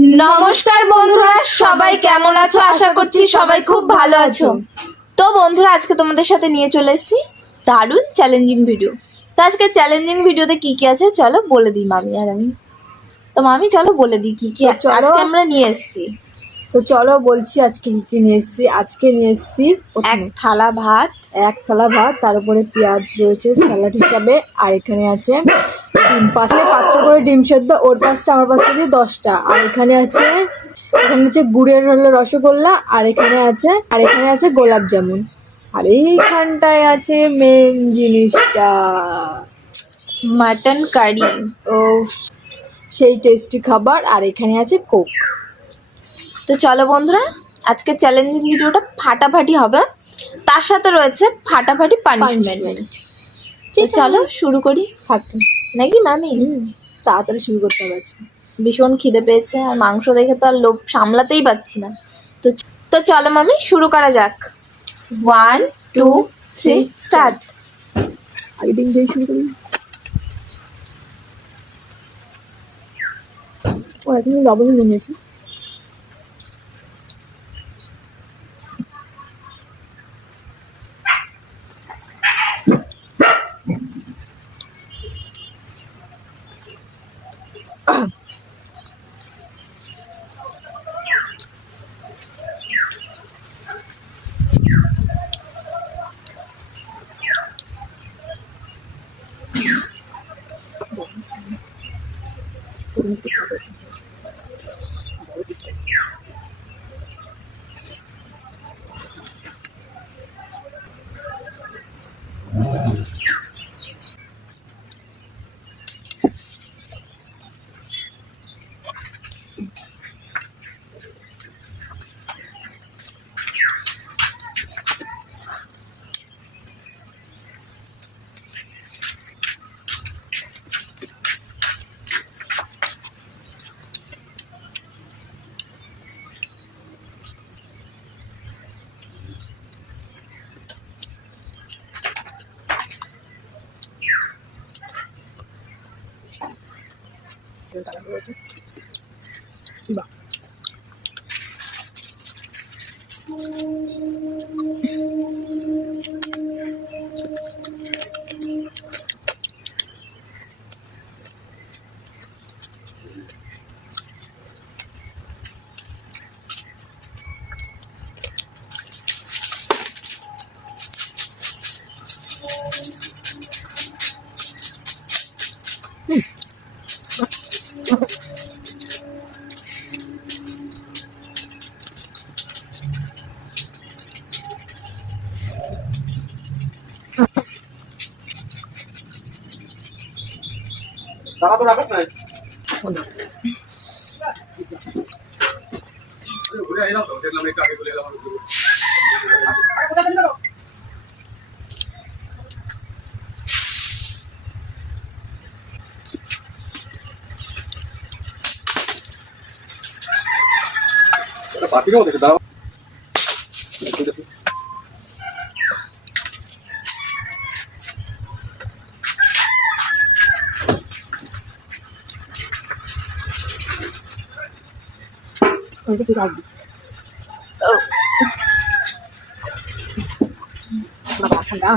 नमस्कार बंधुरा सबाई केमन आछो आशा करछि सबाई खूब भालो आछो। तो बंधुरा आज के तुम्हारे साथे निये चले एसेछि दारुण चैलेंजिंग भिडियो। तो आज के चैलेंजिंग भिडियोते की की आछे चलो बोले दिई मामी और आमी। तो मामी चलो बोले दिई की की आज के आमरा निये एसेछि। तो चलो बोलছি আজকে কি নিয়ে এসেছি। আজকে নিয়ে এসেছি এক থালা ভাত, তার উপরে পেঁয়াজ রয়েছে স্যালাড হিসাবে, আর এখানে আছে ডিম, পাঁচটা করে ডিম সেদ্ধ, ওর পাঁচটা আমার পাঁচটা দিয়ে 10টা। আর এখানে আছে গুড়ের হলো রসগোল্লা, আর এখানে আছে গোলাপ জামুন, আর এইখানটায় আছে মেন জিনিসটা মাটন কারি। ও সেই টেস্টি খাবার। আর এখানে আছে কোক। তো চলো বন্ধুরা আজকে চ্যালেঞ্জিং ভিডিওটা ফাটাফাটি হবে, তার সাথে রয়েছে ফাটাফাটি পানিশমেন্ট। তো চলো শুরু করি নাকি মামি? তাড়াতাড়ি শুরু করতে হবে আজকে। ভীষণ খিদে পেয়েছে আর মাংস দেখে তো আর লোভ সামলাতেই পারছি না। তো চলো মামি শুরু করা যাক। 1 2 3 স্টার্ট। আগে ডিম দিয়ে শুরু করি। ও এখন লবণ নিয়েছি। বাহ, দাদা তো রাখাস নাই ঘুরে আইলাম তো দেখলাম একটু আগে চলে এলাম পাতিটাও দেখে দাঁড়াও ঠান্ডা।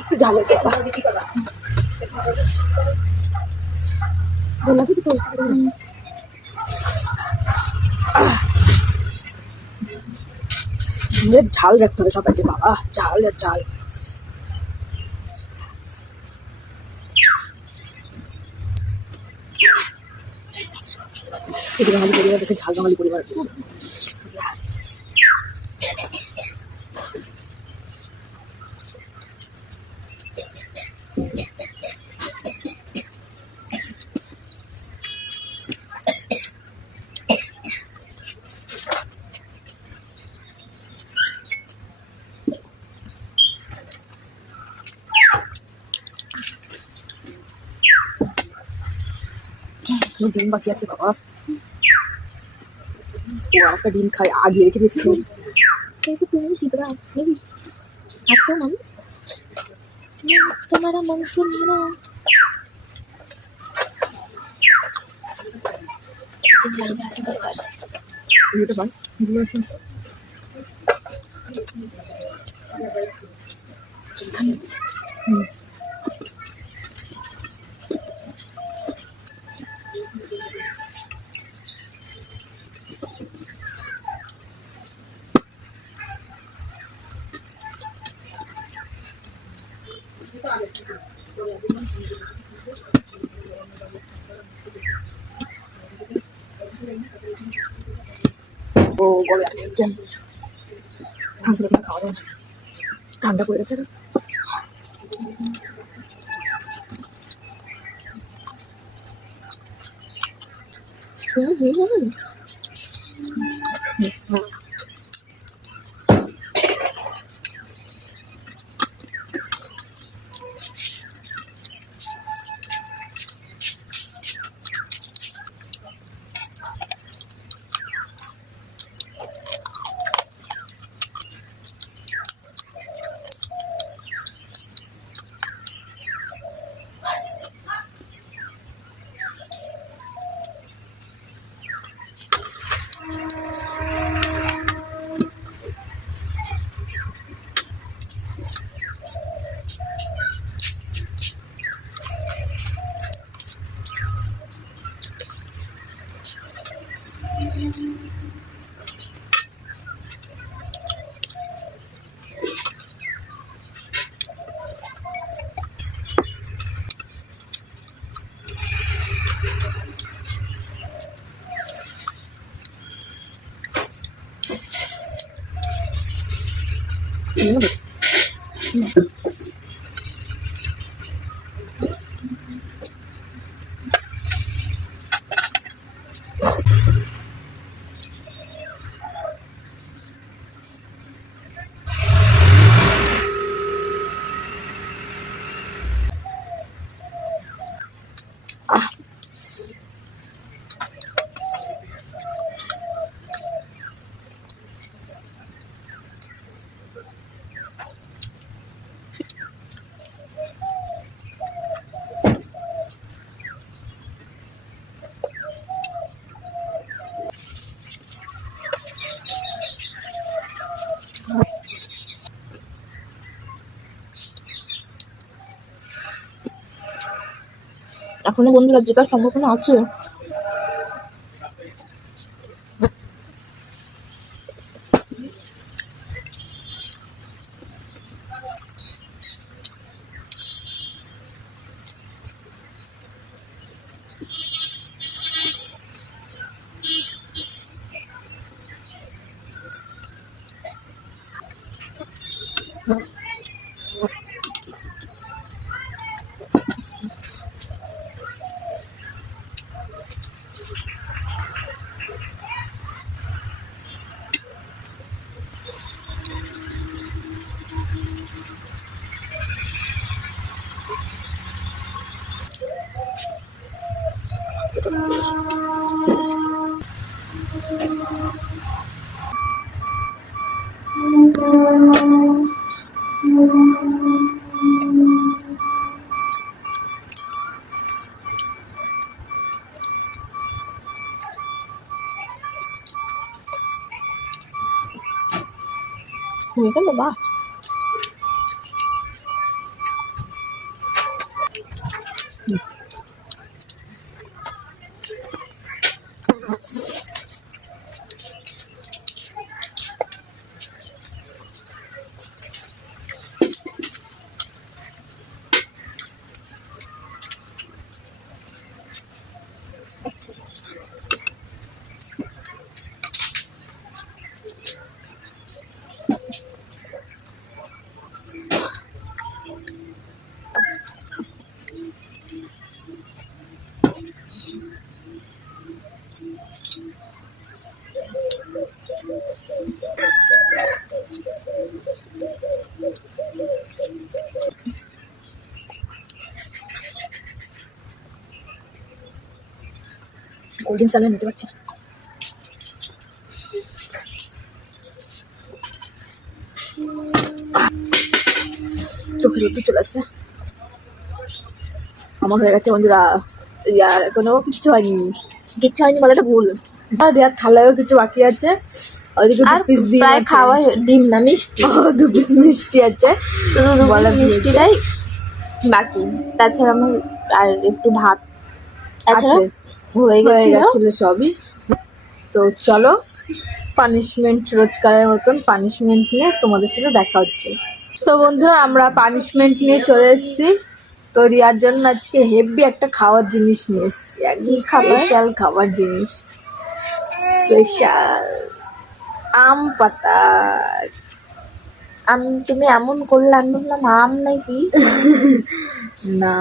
একটু ঝাল হয়েছে ঝাল রাখতে হবে সবাইকে, বাবা ঝাল আর ঝাল। বাঙালি পরিবার দেখে ঝাল বাঙালি পরিবার। ডিম বাকি আছে বাবা, ও একটা ডিম খাই আগে রেখে দিয়েছি। তুমি জিতরা নাকি আজকে আমি তোমার মাংস নিয়ে নাও। ও গলে একজন থামসে না খাওয়া যায় না, ঠান্ডা পড়ে গেছে না। এখনো বন্ধুরা জেতার সম্ভাবনা আছে। হয়ে গেল বা কোল্ড ড্রিঙ্কস চালিয়ে নিতে পারছি না। চোখের রোদ চলে আসছে। আমার হয়ে গেছে বন্ধুরা, ইয়ার এখনো কিচ্ছু হয়নি বলে এটা ভুল। আর ইয়ার থালায়ও কিছু বাকি আছে, ওইদিকে আর 2 পিস ডিম প্রায় আছে। খাওয়া ডিম না মিষ্টি, 2 পিস মিষ্টি আছে, শুধু বলা মিষ্টিটাই বাকি। তাছাড়া আমার আর একটু ভাত আছে, হয়ে হয়ে গেছিল। গেছিল সবই। তো চলো পানিশমেন্ট, রোজকারের মতন পানিশমেন্ট নিয়ে তোমাদের সাথে দেখা হচ্ছে। তো বন্ধুরা আমরা পানিশমেন্ট নিয়ে চলে এসেছি। তো রিয়ার জন্য আজকে হেভি একটা খাওয়ার জিনিস নিয়ে এসেছি, একদম খাবার? স্পেশাল খাবার জিনিস, স্পেশাল আম পাতা। তুমি এমন করলে আমি বললাম আম নাকি। না,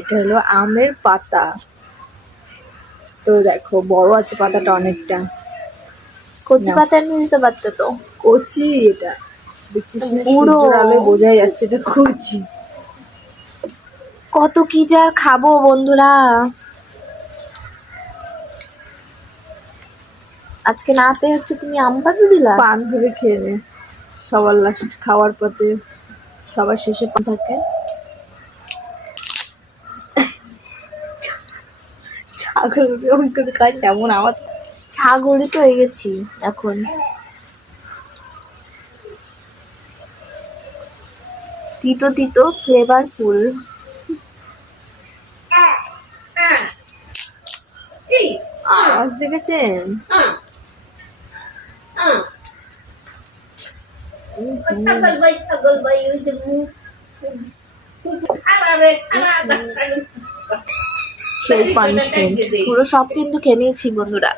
এটা হলো আমের পাতা। তো দেখো বড় আছে পাতাটা অনেকটা, কচি না। পাতা এনে দিতে পারতে তো। কচি এটা, দেখিস না পুরো। সূর্যের আলোয় বোঝাই যাচ্ছে এটা কচি। কত কি যে আর খাবো বন্ধুরা, আজকে না পেয়ে হচ্ছে তুমি আম পাতা দিলা। পান ভেবে খেয়ে নে, সবার লাস্ট খাওয়ার পথে সবার শেষে পান থাকে। ছাগল যেমন করে খায় তেমন আমার ছাগলই তো হয়ে গেছি এখন। তিতো তিতো ফ্লেভারফুল। আওয়াজ দেখেছেন? সেই পানিশমেন্ট। পুরো সব কিন্তু খেয়ে নিয়েছি বন্ধুরা।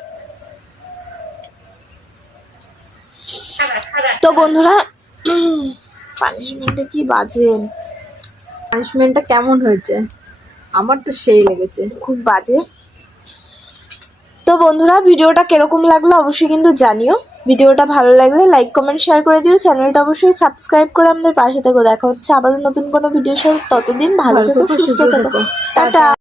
তো বন্ধুরা পানিশমেন্টটা কি বাজে, পানিশমেন্টটা কেমন হয়েছে? আমার তো সেই লেগেছে। খুব বাজে। তো বন্ধুরা ভিডিওটা কিরকম লাগলো অবশ্যই কিন্তু জানিও। ভিডিওটা ভালো লাগলে লাইক কমেন্ট শেয়ার করে দিও, চ্যানেলটা অবশ্যই সাবস্ক্রাইব করে আমাদের পাশে থেকো। দেখা হচ্ছে আবারও নতুন কোনো ভিডিওর সাথে, ততদিন ভালো থেকো, সুস্থ থেকো, টাটা।